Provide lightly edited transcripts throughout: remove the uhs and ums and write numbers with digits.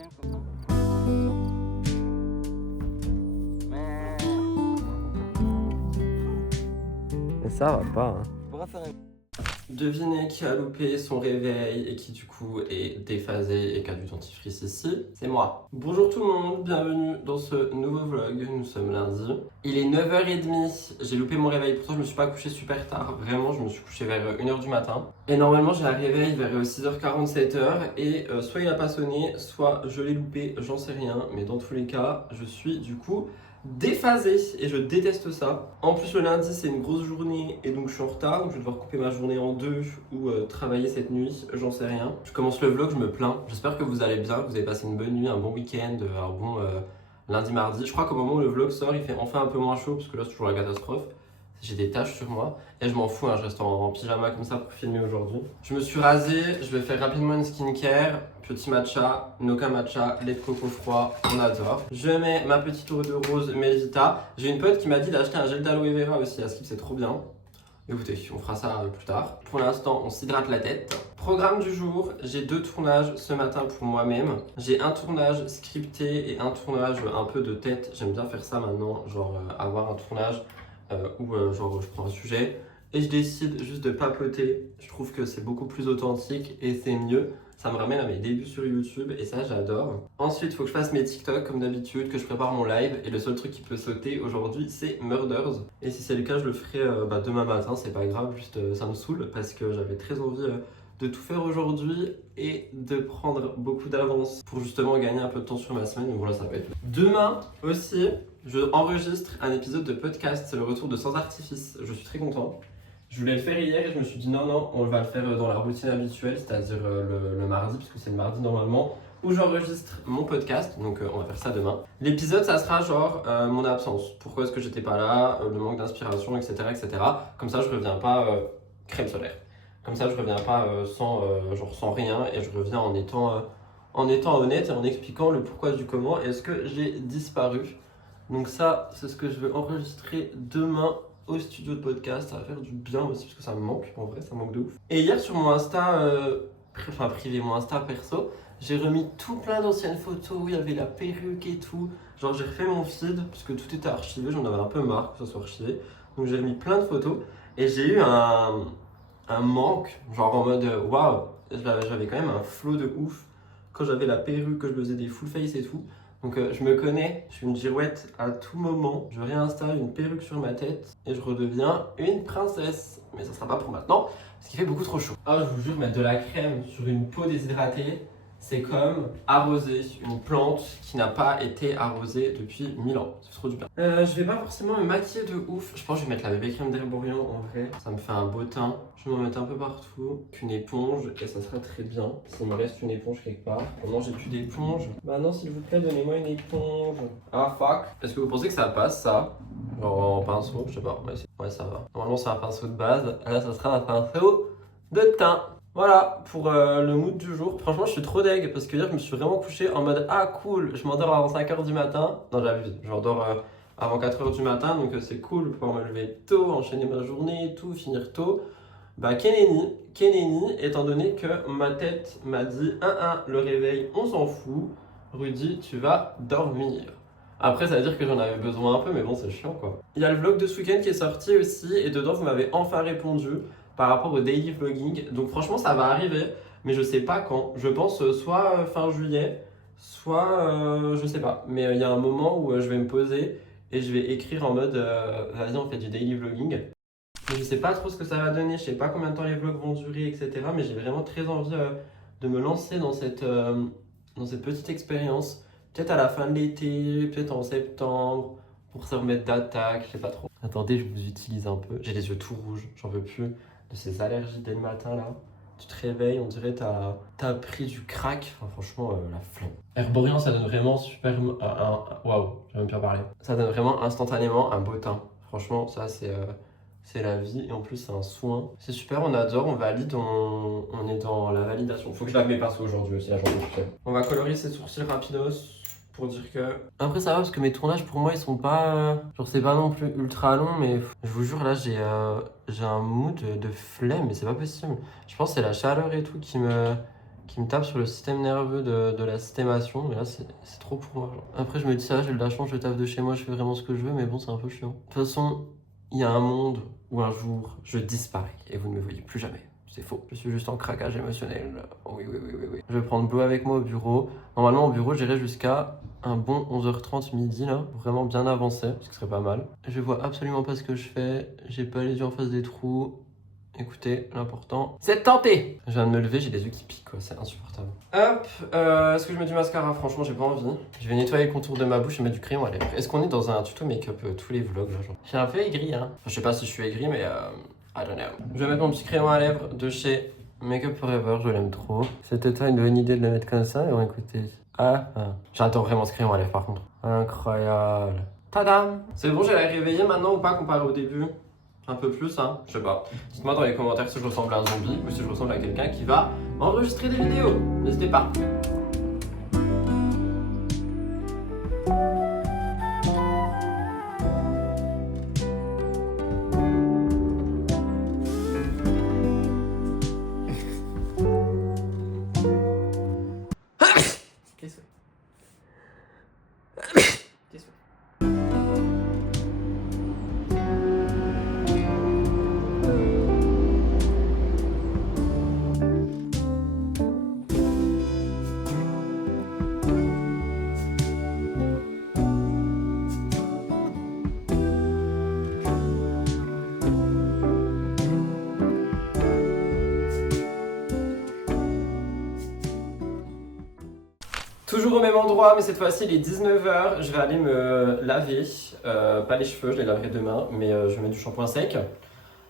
bien comme ça. Mais Ça va pas, hein. je pourrais faire un... Devinez qui a loupé son réveil et qui du coup est déphasé et qui a du dentifrice ici. C'est moi. Bonjour tout le monde, bienvenue dans ce nouveau vlog. Nous sommes lundi. Il est 9h30, j'ai loupé mon réveil. Pourtant je me suis pas couché super tard. Vraiment, je me suis couché vers 1h du matin. Et normalement j'ai un réveil vers 6h40, 7h. Et soit il a pas sonné, soit je l'ai loupé, j'en sais rien. Mais dans tous les cas, je suis du coup déphasé et je déteste ça. En plus le lundi c'est une grosse journée et donc je suis en retard, donc je vais devoir couper ma journée en deux ou travailler cette nuit, j'en sais rien. Je commence le vlog, je me plains. J'espère que vous allez bien, que vous avez passé une bonne nuit, un bon week-end, un bon lundi, mardi. Je crois qu'au moment où le vlog sort, il fait enfin un peu moins chaud parce que là c'est toujours la catastrophe. J'ai des taches sur moi et je m'en fous, hein, je reste en pyjama comme ça pour filmer aujourd'hui. Je me suis rasé, je vais faire rapidement une skincare. Petit matcha, Noka matcha, lait de coco froid, on adore. Je mets ma petite eau de rose Melvita. J'ai une pote qui m'a dit d'acheter un gel d'aloe vera aussi à Skip, c'est trop bien. Écoutez, on fera ça plus tard. Pour l'instant, on s'hydrate la tête. Programme du jour, j'ai 2 tournages ce matin pour moi-même. J'ai un tournage scripté et un tournage un peu de tête. J'aime bien faire ça maintenant, genre avoir un tournage où genre je prends un sujet et je décide juste de papoter. Je trouve que c'est beaucoup plus authentique et c'est mieux. Ça me ramène à mes débuts sur YouTube et ça j'adore. Ensuite, il faut que je fasse mes TikTok comme d'habitude, que je prépare mon live et le seul truc qui peut sauter aujourd'hui c'est Murders. Et si c'est le cas, je le ferai demain matin, c'est pas grave, juste ça me saoule parce que j'avais très envie de tout faire aujourd'hui et de prendre beaucoup d'avance pour justement gagner un peu de temps sur ma semaine. Donc voilà, ça va être. Demain aussi, je enregistre un épisode de podcast, c'est le retour de Sans Artifice. Je suis très content. Je voulais le faire hier et je me suis dit non, on va le faire dans la routine habituelle, c'est-à-dire le mardi, puisque c'est le mardi normalement, où j'enregistre mon podcast, donc on va faire ça demain. L'épisode, ça sera genre mon absence, pourquoi est-ce que j'étais pas là, le manque d'inspiration, etc., etc. Comme ça, je reviens pas crème solaire. Comme ça, je reviens pas sans rien et je reviens en étant honnête et en expliquant le pourquoi du comment est-ce que j'ai disparu. Donc ça, c'est ce que je vais enregistrer demain au studio de podcast. Ça va faire du bien aussi parce que ça me manque, en vrai, ça me manque de ouf. Et hier sur mon Insta, privé, mon Insta perso, j'ai remis tout plein d'anciennes photos où il y avait la perruque et tout. Genre j'ai refait mon feed parce que tout était archivé, j'en avais un peu marre que ça soit archivé. Donc j'ai remis plein de photos et j'ai eu un manque, genre en mode waouh, j'avais quand même un flow de ouf quand j'avais la perruque, que je faisais des full face et tout. Donc je me connais, je suis une girouette à tout moment, je réinstalle une perruque sur ma tête et je redeviens une princesse. Mais ça sera pas pour maintenant, parce qu'il fait beaucoup trop chaud. Ah, je vous jure, mettre de la crème sur une peau déshydratée, c'est comme arroser une plante qui n'a pas été arrosée depuis 1000 ans. C'est trop du bien. Je vais pas forcément me maquiller de ouf. Je pense que je vais mettre la bébé crème d'Herborian en vrai. Ça me fait un beau teint. Je vais m'en mettre un peu partout. Une éponge et ça sera très bien. S'il me reste une éponge quelque part. Comment j'ai plus d'éponge? Bah non, s'il vous plaît, donnez-moi une éponge. Ah fuck. Est-ce que vous pensez que ça passe ça? Genre en pinceau? Je sais pas. On va essayer. Ouais, ça va. Normalement, c'est un pinceau de base. Là, ça sera un pinceau de teint. Voilà pour le mood du jour. Franchement, je suis trop deg parce que hier, je me suis vraiment couché en mode ah cool, je m'endors avant 5h du matin. Non, j'abuse, je m'endors avant 4h du matin donc c'est cool de pouvoir me lever tôt, enchaîner ma journée, tout, finir tôt. Bah, Keneni, étant donné que ma tête m'a dit 1-1, le réveil, on s'en fout. Rudy, tu vas dormir. Après, ça veut dire que j'en avais besoin un peu, mais bon, c'est chiant quoi. Il y a le vlog de ce week-end qui est sorti aussi et dedans, vous m'avez enfin répondu par rapport au daily vlogging. Donc franchement ça va arriver, mais je sais pas quand. Je pense soit fin juillet, soit je sais pas. Mais il y a un moment où je vais me poser et je vais écrire en mode vas-y on fait du daily vlogging. Mais je sais pas trop ce que ça va donner, je sais pas combien de temps les vlogs vont durer, etc. Mais j'ai vraiment très envie de me lancer dans cette petite expérience. Peut-être à la fin de l'été, peut-être en septembre, pour se remettre d'attaque, je sais pas trop. Attendez, je vous utilise un peu. J'ai les yeux tout rouges, j'en veux plus de ces allergies dès le matin là. Tu te réveilles, on dirait t'as pris du crack. Enfin, franchement, la flemme. Herborian, ça donne vraiment super. Waouh, j'ai même pas parlé. Ça donne vraiment instantanément un beau teint. Franchement, ça c'est la vie et en plus c'est un soin. C'est super, on adore, on valide, on est dans la validation. Faut que je lave mes pinceaux aujourd'hui aussi, la journée prochaine. On va colorier ses sourcils rapidos pour dire que... Après ça va parce que mes tournages pour moi ils sont pas... Genre c'est pas non plus ultra long mais je vous jure là j'ai un mood de flemme mais c'est pas possible. Je pense que c'est la chaleur et tout qui me qui me tape sur le système nerveux de la systémation. Mais là, c'est trop pour moi. Genre. Après, je me dis ça, j'ai de la chance, je taffe de chez moi, je fais vraiment ce que je veux, mais bon, c'est un peu chiant. De toute façon, il y a un monde où un jour, je disparais et vous ne me voyez plus jamais. C'est faux. Je suis juste en craquage émotionnel. Oui, oui, oui, oui, oui. Je vais prendre Beau avec moi au bureau. Normalement, au bureau, j'irai jusqu'à un bon 11h30 midi, là. Vraiment bien avancé, ce qui serait pas mal. Je vois absolument pas ce que je fais. J'ai pas les yeux en face des trous. Écoutez, l'important, c'est de tenter. Je viens de me lever, j'ai les yeux qui piquent, quoi. C'est insupportable. Hop, est-ce que je mets du mascara? Franchement, j'ai pas envie. Je vais nettoyer le contour de ma bouche et mettre du crayon à lèvres. Est-ce qu'on est dans un tuto make-up tous les vlogs, là, genre? Je suis un peu aigri, hein. Enfin, je sais pas si je suis aigri, mais I don't know. Je vais mettre mon petit crayon à lèvres de chez Make Up Forever, je l'aime trop. C'était toi une bonne idée de le mettre comme ça, et on écoutez. J'adore vraiment ce crayon à lèvres par contre. Incroyable. Tadam! C'est bon, j'ai la réveillée maintenant ou pas comparé au début? Un peu plus, hein? Je sais pas. Dites-moi dans les commentaires si je ressemble à un zombie ou si je ressemble à quelqu'un qui va enregistrer des vidéos. N'hésitez pas. Qu'est-ce que... Qu'est-ce que... Toujours au même endroit, mais cette fois-ci il est 19h. Je vais aller me laver, pas les cheveux, je les laverai demain, mais je vais mettre du shampoing sec.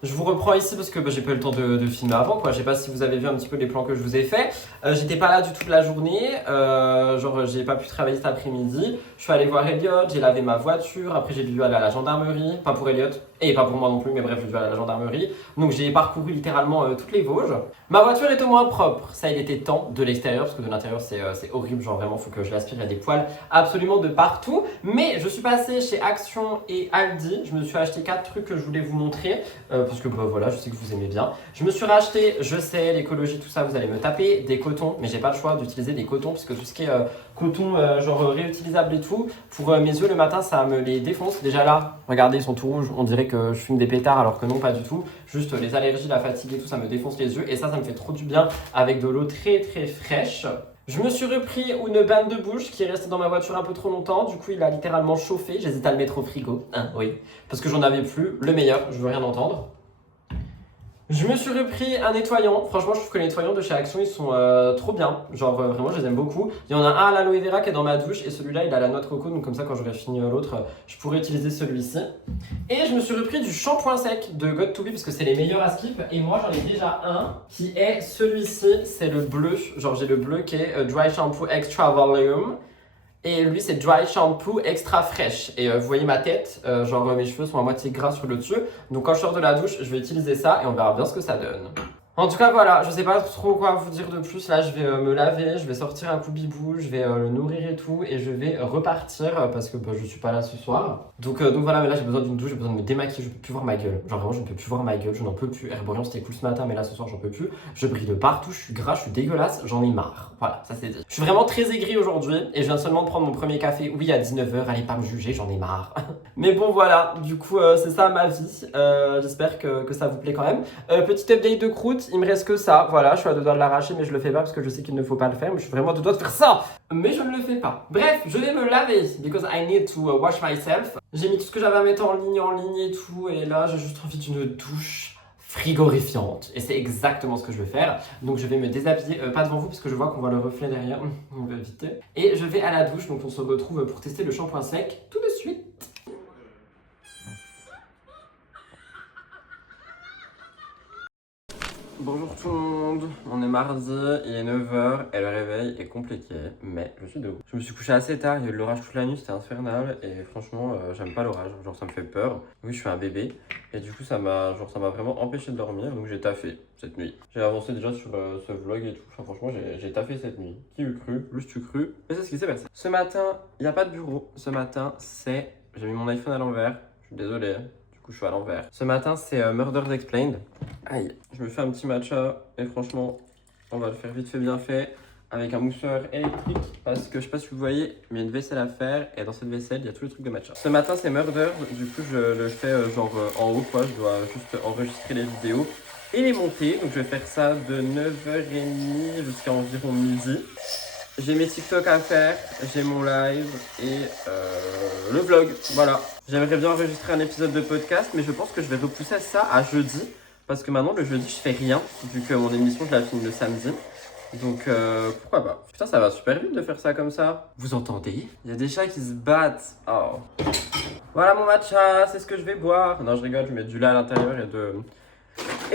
Je vous reprends ici parce que j'ai pas eu le temps de filmer avant, quoi. Je sais pas si vous avez vu un petit peu les plans que je vous ai fait. J'étais pas là du tout de la journée, genre j'ai pas pu travailler cet après-midi. Je suis allé voir Elliot, j'ai lavé ma voiture, après j'ai dû aller à la gendarmerie, pas pour Elliot et pas pour moi non plus, mais bref j'ai dû aller à la gendarmerie. Donc j'ai parcouru littéralement toutes les Vosges. Ma voiture est au moins propre, ça il était temps de l'extérieur parce que de l'intérieur c'est horrible, genre vraiment faut que je l'aspire, il y a des poils absolument de partout. Mais je suis passée chez Action et Aldi, je me suis acheté 4 trucs que je voulais vous montrer. Parce que voilà, je sais que vous aimez bien. Je me suis racheté, je sais, l'écologie, tout ça, vous allez me taper, des cotons, mais j'ai pas le choix d'utiliser des cotons, puisque tout ce qui est coton genre réutilisable et tout, pour mes yeux le matin, ça me les défonce. Déjà là, regardez, ils sont tout rouges, on dirait que je fume des pétards, alors que non, pas du tout. Juste les allergies, la fatigue et tout, ça me défonce les yeux, et ça me fait trop du bien avec de l'eau très très fraîche. Je me suis repris une bain de bouche qui est restée dans ma voiture un peu trop longtemps. Du coup, il a littéralement chauffé. J'hésite à le mettre au frigo. Oui. Parce que j'en avais plus. Le meilleur, je veux rien entendre. Je me suis repris un nettoyant. Franchement, je trouve que les nettoyants de chez Action, ils sont trop bien. Genre, vraiment, je les aime beaucoup. Il y en a un à l'aloe vera qui est dans ma douche. Et celui-là, il a la noix de coco. Donc, comme ça, quand j'aurai fini l'autre, je pourrais utiliser celui-ci. Et je me suis repris du shampoing sec de Got2b parce que c'est les meilleurs à skip. Et moi, j'en ai déjà un qui est celui-ci. C'est le bleu. Genre, j'ai le bleu qui est Dry Shampoo Extra Volume. Et lui, c'est Dry Shampoo Extra Fresh. Et vous voyez ma tête, genre mes cheveux sont à moitié gras sur le dessus. Donc quand je sors de la douche, je vais utiliser ça et on verra bien ce que ça donne. En tout cas, voilà, je sais pas trop quoi vous dire de plus. Là, je vais me laver, je vais sortir un coup bibou, je vais le nourrir et tout. Et je vais repartir parce que je suis pas là ce soir. Donc voilà, mais là, j'ai besoin d'une douche, j'ai besoin de me démaquiller. Je peux plus voir ma gueule. Genre vraiment, je ne peux plus voir ma gueule, je n'en peux plus. Herborian, c'était cool ce matin, mais là, ce soir, j'en peux plus. Je brille de partout, je suis gras, je suis dégueulasse, j'en ai marre. Voilà, ça c'est dit. Je suis vraiment très aigri aujourd'hui et je viens seulement de prendre mon premier café. Oui, à 19h, allez pas me juger, j'en ai marre. Mais bon, voilà, du coup, c'est ça ma vie. J'espère que ça vous plaît quand même. Petite update de croûte, il me reste que ça. Voilà, je suis à deux doigts de l'arracher, mais je le fais pas parce que je sais qu'il ne faut pas le faire. Mais je suis vraiment à deux doigts de faire ça. Mais je ne le fais pas. Bref, je vais me laver because I need to wash myself. J'ai mis tout ce que j'avais à mettre en ligne et tout. Et là, j'ai juste envie d'une douche frigorifiante. Et c'est exactement ce que je vais faire. Donc je vais me déshabiller, pas devant vous parce que je vois qu'on voit le reflet derrière. On va éviter. Et je vais à la douche. Donc on se retrouve pour tester le shampoing sec tout de suite. Bonjour tout le monde, on est mardi, il est 9h et le réveil est compliqué, mais je suis debout. Je me suis couché assez tard, il y a eu de l'orage toute la nuit, c'était infernal et franchement j'aime pas l'orage, genre ça me fait peur. Oui, je suis un bébé et du coup ça m'a vraiment empêché de dormir, donc j'ai taffé cette nuit. J'ai avancé déjà sur ce vlog et tout, enfin, franchement j'ai taffé cette nuit. Qui eût cru, l'eût-tu cru, mais c'est ce qui s'est passé. Ce matin, il n'y a pas de bureau, ce matin j'ai mis mon iPhone à l'envers, je suis désolé. Je suis à l'envers. Ce matin, c'est Murders Explained. Aïe, je me fais un petit matcha et franchement, On va le faire vite fait, bien fait, avec un mousseur électrique, parce que je sais pas si vous voyez, mais il y a une vaisselle à faire, et dans cette vaisselle, il y a tous les trucs de matcha. Ce matin, c'est Murder, du coup, je le fais en haut, quoi. Je dois juste enregistrer les vidéos et les monter. Donc, je vais faire ça de 9h30 jusqu'à environ midi. J'ai mes TikTok à faire, j'ai mon live et le vlog, voilà. J'aimerais bien enregistrer un épisode de podcast, mais je pense que je vais repousser ça à jeudi. Parce que maintenant, le jeudi, je fais rien, vu que mon émission, je la filme le samedi. Donc, pourquoi pas. Putain, ça va super vite de faire ça comme ça. Vous entendez? Il y a des chats qui se battent. Oh. Voilà mon matcha, c'est ce que je vais boire. Non, je rigole, je mets du lait à l'intérieur et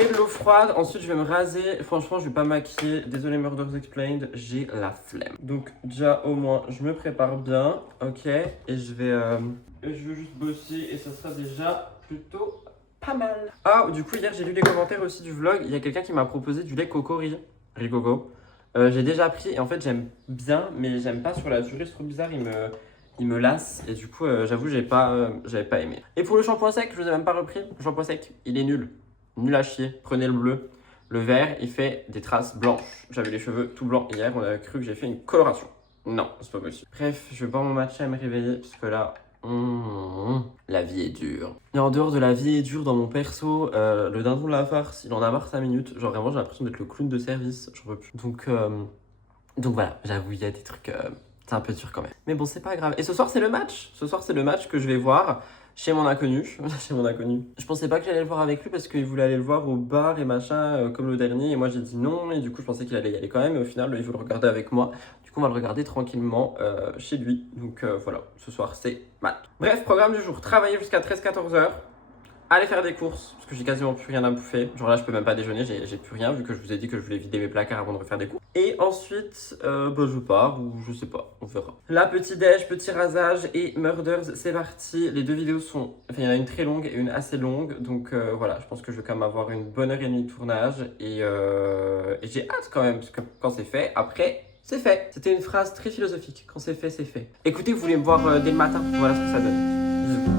de l'eau froide. Ensuite, je vais me raser. Franchement, je vais pas maquiller. Désolé, Murders Explained, j'ai la flemme. Donc, déjà, au moins, je me prépare bien. Ok. Et je vais juste bosser et ça sera déjà plutôt pas mal. Ah, du coup, hier, j'ai lu les commentaires aussi du vlog. Il y a quelqu'un qui m'a proposé du lait coco Ricoco. J'ai déjà pris et en fait, j'aime bien, mais j'aime pas sur la durée. C'est trop bizarre. Il me lasse et du coup, j'avoue, j'avais pas aimé. Et pour le shampoing sec, je vous ai même pas repris. Le shampoing sec, il est nul. Nul à chier. Prenez le bleu. Le vert, il fait des traces blanches. J'avais les cheveux tout blancs hier. On a cru que j'ai fait une coloration. Non, c'est pas possible. Bref, je vais boire mon matcha et me réveiller parce que là, la vie est dure. Et en dehors de la vie est dure dans mon perso, le dindon de la farce, il en a marre 5 minutes. Genre vraiment, j'ai l'impression d'être le clown de service. J'en veux plus. Donc voilà, j'avoue, il y a des trucs. C'est un peu dur quand même. Mais bon, c'est pas grave. Et ce soir, c'est le match. Ce soir, c'est le match que je vais voir chez mon inconnu. Chez mon inconnu. Je pensais pas que j'allais le voir avec lui parce qu'il voulait aller le voir au bar et machin, comme le dernier. Et moi, j'ai dit non. Et du coup, je pensais qu'il allait y aller quand même. Et au final, il veut le regarder avec moi. Du coup, on va le regarder tranquillement chez lui. Donc voilà, ce soir, c'est match. Bref, programme du jour. Travailler jusqu'à 13-14 heures. Aller faire des courses, parce que j'ai quasiment plus rien à bouffer. Genre là, je peux même pas déjeuner, j'ai plus rien, vu que je vous ai dit que je voulais vider mes placards avant de refaire des courses. Et ensuite, je pars, ou je sais pas, on verra. Là, petit déj, petit rasage et Murders, c'est parti. Les deux vidéos sont... Enfin, il y en a une très longue et une assez longue. Donc voilà, je pense que je vais quand même avoir une bonne heure et demie de tournage. Et j'ai hâte quand même, parce que quand c'est fait, après... C'est fait. C'était une phrase très philosophique. Quand c'est fait, c'est fait. Écoutez, vous voulez me voir dès le matin. Voilà ce que ça donne. Bisous.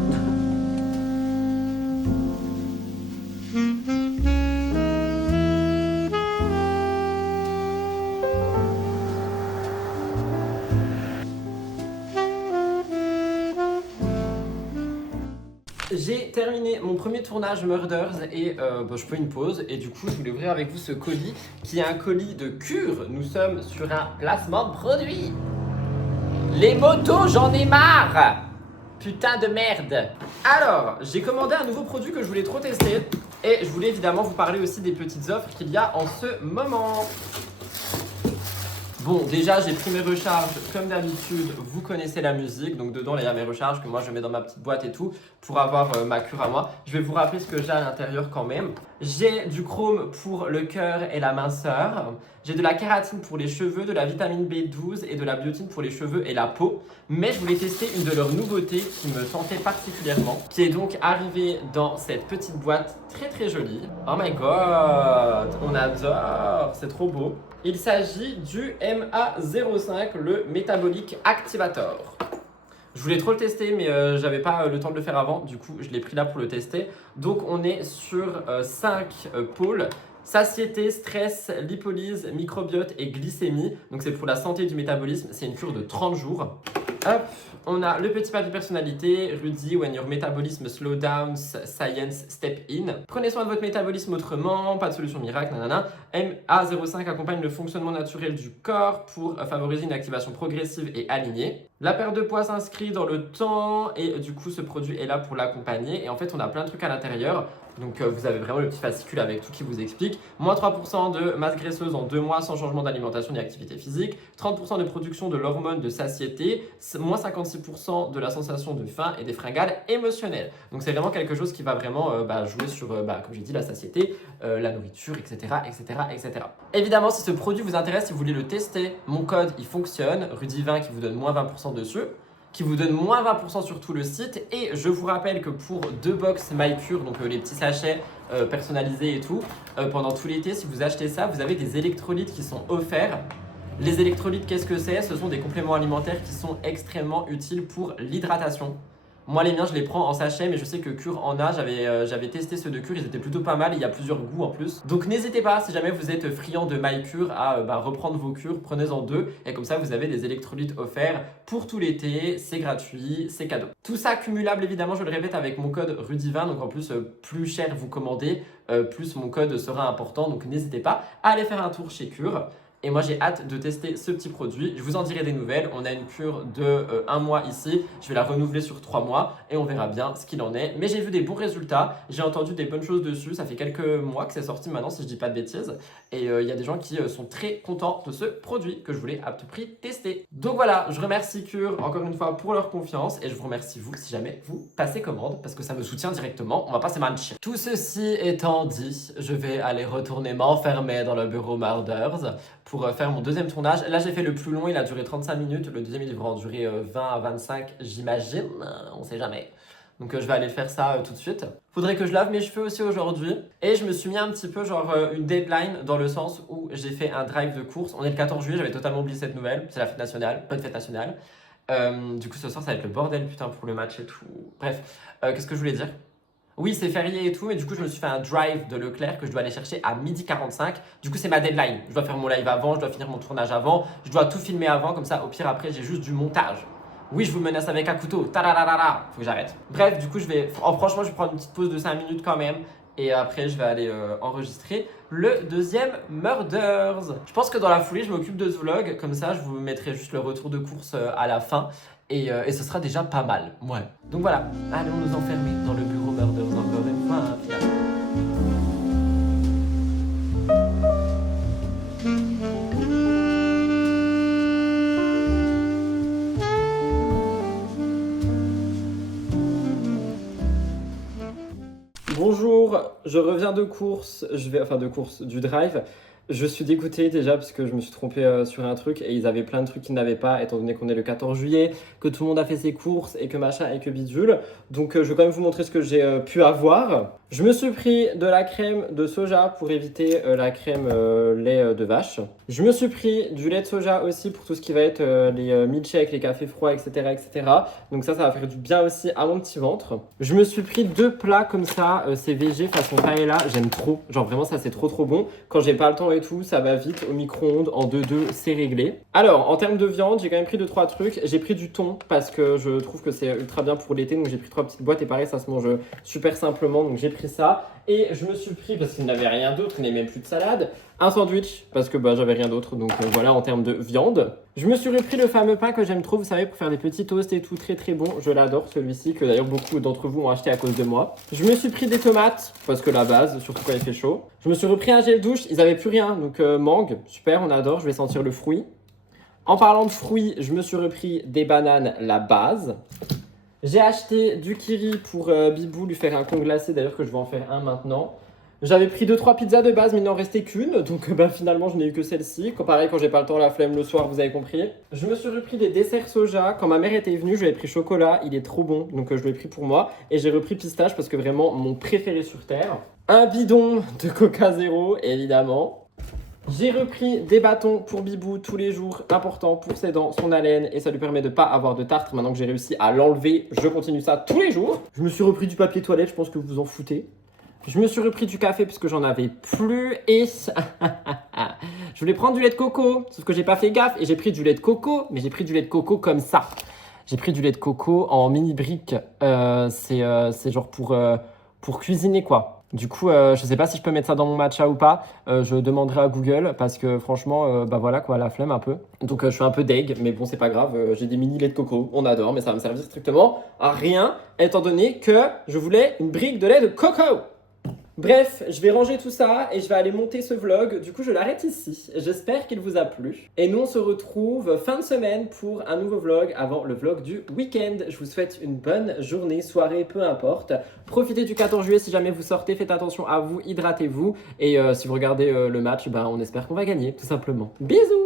J'ai terminé mon premier tournage Murders et je fais une pause et du coup je voulais ouvrir avec vous ce colis qui est un colis de cure. Nous sommes sur un placement de produit. Les motos, j'en ai marre. Putain de merde. Alors, j'ai commandé un nouveau produit que je voulais trop tester et je voulais évidemment vous parler aussi des petites offres qu'il y a en ce moment. Bon, déjà, j'ai pris mes recharges comme d'habitude. Vous connaissez la musique, donc dedans, il y a mes recharges que moi, je mets dans ma petite boîte et tout pour avoir ma cure à moi. Je vais vous rappeler ce que j'ai à l'intérieur quand même. J'ai du chrome pour le cœur et la minceur. J'ai de la kératine pour les cheveux, de la vitamine B12 et de la biotine pour les cheveux et la peau. Mais je voulais tester une de leurs nouveautés qui me tentait particulièrement, qui est donc arrivée dans cette petite boîte très très jolie. Oh my god, on adore, c'est trop beau. Il s'agit du MA05, le Metabolic Activator. Je voulais trop le tester, mais j'avais pas le temps de le faire avant. Du coup, je l'ai pris là pour le tester. Donc, on est sur 5 pôles. Satiété, stress, lipolyse, microbiote et glycémie. Donc, c'est pour la santé du métabolisme. C'est une cure de 30 jours. Hop, on a le petit papier personnalité, Rudy, when your metabolism slow down, science step in. Prenez soin de votre métabolisme autrement, pas de solution miracle, nanana. MA05 accompagne le fonctionnement naturel du corps pour favoriser une activation progressive et alignée. La perte de poids s'inscrit dans le temps et du coup ce produit est là pour l'accompagner. Et en fait on a plein de trucs à l'intérieur. Donc vous avez vraiment le petit fascicule avec tout qui vous explique. Moins 3% de masse graisseuse en 2 mois sans changement d'alimentation ni activité physique. 30% de production de l'hormone de satiété. Moins 56% de la sensation de faim et des fringales émotionnelles. Donc c'est vraiment quelque chose qui va vraiment jouer sur, comme j'ai dit, la satiété, la nourriture, etc., etc., etc. Évidemment, si ce produit vous intéresse, si vous voulez le tester, mon code il fonctionne. Rudy20 qui vous donne moins 20% dessus, qui vous donne moins 20% sur tout le site. Et je vous rappelle que pour 2 box MyCure, donc les petits sachets personnalisés et tout, pendant tout l'été, si vous achetez ça, vous avez des électrolytes qui sont offerts. Les électrolytes, qu'est-ce que c'est? Ce sont des compléments alimentaires qui sont extrêmement utiles pour l'hydratation. Moi les miens je les prends en sachet, mais je sais que Cure en a, j'avais testé ceux de Cure, ils étaient plutôt pas mal et il y a plusieurs goûts en plus. Donc n'hésitez pas, si jamais vous êtes friand de MyCure, à reprendre vos cures, prenez-en 2 et comme ça vous avez des électrolytes offerts pour tout l'été, c'est gratuit, c'est cadeau. Tout ça cumulable évidemment, je le répète, avec mon code Rudy20, donc en plus plus cher vous commandez, plus mon code sera important, donc n'hésitez pas à aller faire un tour chez Cure. Et moi j'ai hâte de tester ce petit produit. Je vous en dirai des nouvelles. On a une cure de 1 mois ici. Je vais la renouveler sur 3 mois et on verra bien ce qu'il en est. Mais j'ai vu des bons résultats. J'ai entendu des bonnes choses dessus. Ça fait quelques mois que c'est sorti maintenant si je dis pas de bêtises. Et il y a des gens qui sont très contents de ce produit que je voulais à tout prix tester. Donc voilà, je remercie Cure encore une fois pour leur confiance. Et je vous remercie vous si jamais vous passez commande parce que ça me soutient directement. On va pas se mentir. Tout ceci étant dit, je vais aller retourner m'enfermer dans le bureau Murders pour faire mon deuxième tournage. Là, j'ai fait le plus long, il a duré 35 minutes. Le deuxième, il devrait en durer 20 à 25, j'imagine. On sait jamais. Donc, je vais aller faire ça tout de suite. Faudrait que je lave mes cheveux aussi aujourd'hui. Et je me suis mis un petit peu genre une deadline dans le sens où j'ai fait un drive de course. On est le 14 juillet, j'avais totalement oublié cette nouvelle. C'est la fête nationale, bonne fête nationale. Du coup, ce soir, ça va être le bordel, putain, pour le match et tout. Bref, qu'est-ce que je voulais dire ? Oui, c'est férié et tout, mais du coup, je me suis fait un drive de Leclerc que je dois aller chercher à 12h45. Du coup, c'est ma deadline. Je dois faire mon live avant, je dois finir mon tournage avant, je dois tout filmer avant, comme ça, au pire, après, j'ai juste du montage. Oui, je vous menace avec un couteau. Tadadadada. Faut que j'arrête. Bref, du coup, franchement, je vais prendre une petite pause de 5 minutes quand même. Et après, je vais aller enregistrer le deuxième Murders. Je pense que dans la foulée, je m'occupe de ce vlog. Comme ça, je vous mettrai juste le retour de course à la fin. Et ce sera déjà pas mal. Ouais. Donc voilà, allons nous enfermer dans le bureau Murders encore une fois. Hein, finalement. Bonjour, je reviens de course, du drive. Je suis dégoûté déjà parce que je me suis trompé sur un truc et ils avaient plein de trucs qu'ils n'avaient pas étant donné qu'on est le 14 juillet, que tout le monde a fait ses courses et que machin et que bidule. Donc je vais quand même vous montrer ce que j'ai pu avoir. Je me suis pris de la crème de soja pour éviter la crème lait de vache. Je me suis pris du lait de soja aussi pour tout ce qui va être les milkshakes, les cafés froids, etc., etc. Donc ça va faire du bien aussi à mon petit ventre. Je me suis pris 2 plats comme ça, c'est végé façon paella, j'aime trop. Genre vraiment ça c'est trop bon. Quand j'ai pas le temps et tout, ça va vite au micro-ondes, en 2-2, c'est réglé. Alors en termes de viande, j'ai quand même pris 2-3 trucs. J'ai pris du thon parce que je trouve que c'est ultra bien pour l'été, donc j'ai pris 3 petites boîtes et pareil ça se mange super simplement, donc j'ai pris ça. Et je me suis pris, parce qu'il n'avait rien d'autre, il n'y avait même plus de salade, un sandwich, parce que j'avais rien d'autre, donc voilà en termes de viande. Je me suis repris le fameux pain que j'aime trop, vous savez, pour faire des petits toasts et tout, très bon, je l'adore celui-ci, que d'ailleurs beaucoup d'entre vous ont acheté à cause de moi. Je me suis pris des tomates, parce que la base, surtout quand il fait chaud. Je me suis repris un gel douche, ils n'avaient plus rien, donc mangue, super, on adore, je vais sentir le fruit. En parlant de fruits, je me suis repris des bananes, la base. J'ai acheté du kiri pour Bibou, lui faire un con glacé, d'ailleurs que je vais en faire un maintenant. J'avais pris 2-3 pizzas de base, mais il n'en restait qu'une, donc finalement je n'ai eu que celle-ci. Pareil, quand j'ai pas le temps, la flemme le soir, vous avez compris. Je me suis repris des desserts soja. Quand ma mère était venue, je lui ai pris chocolat, il est trop bon, donc je l'ai pris pour moi. Et j'ai repris pistache parce que vraiment mon préféré sur terre. Un bidon de Coca Zéro, évidemment. J'ai repris des bâtons pour Bibou tous les jours, important pour ses dents, son haleine, et ça lui permet de pas avoir de tartre. Maintenant que j'ai réussi à l'enlever, je continue ça tous les jours. Je me suis repris du papier toilette, je pense que vous vous en foutez. Je me suis repris du café parce que j'en avais plus et je voulais prendre du lait de coco, sauf que j'ai pas fait gaffe et j'ai pris du lait de coco, mais j'ai pris du lait de coco comme ça. J'ai pris du lait de coco en mini briques, c'est genre pour cuisiner quoi. Du coup, je sais pas si je peux mettre ça dans mon matcha ou pas. Je demanderai à Google parce que franchement, voilà quoi, la flemme un peu. Donc je suis un peu deg, mais bon, c'est pas grave. J'ai des mini lait de coco, on adore, mais ça va me servir strictement à rien, étant donné que je voulais une brique de lait de coco. Bref, je vais ranger tout ça et je vais aller monter ce vlog. Du coup, je l'arrête ici. J'espère qu'il vous a plu. Et nous, on se retrouve fin de semaine pour un nouveau vlog avant le vlog du week-end. Je vous souhaite une bonne journée, soirée, peu importe. Profitez du 14 juillet si jamais vous sortez. Faites attention à vous, hydratez-vous. Et si vous regardez le match, on espère qu'on va gagner, tout simplement. Bisous!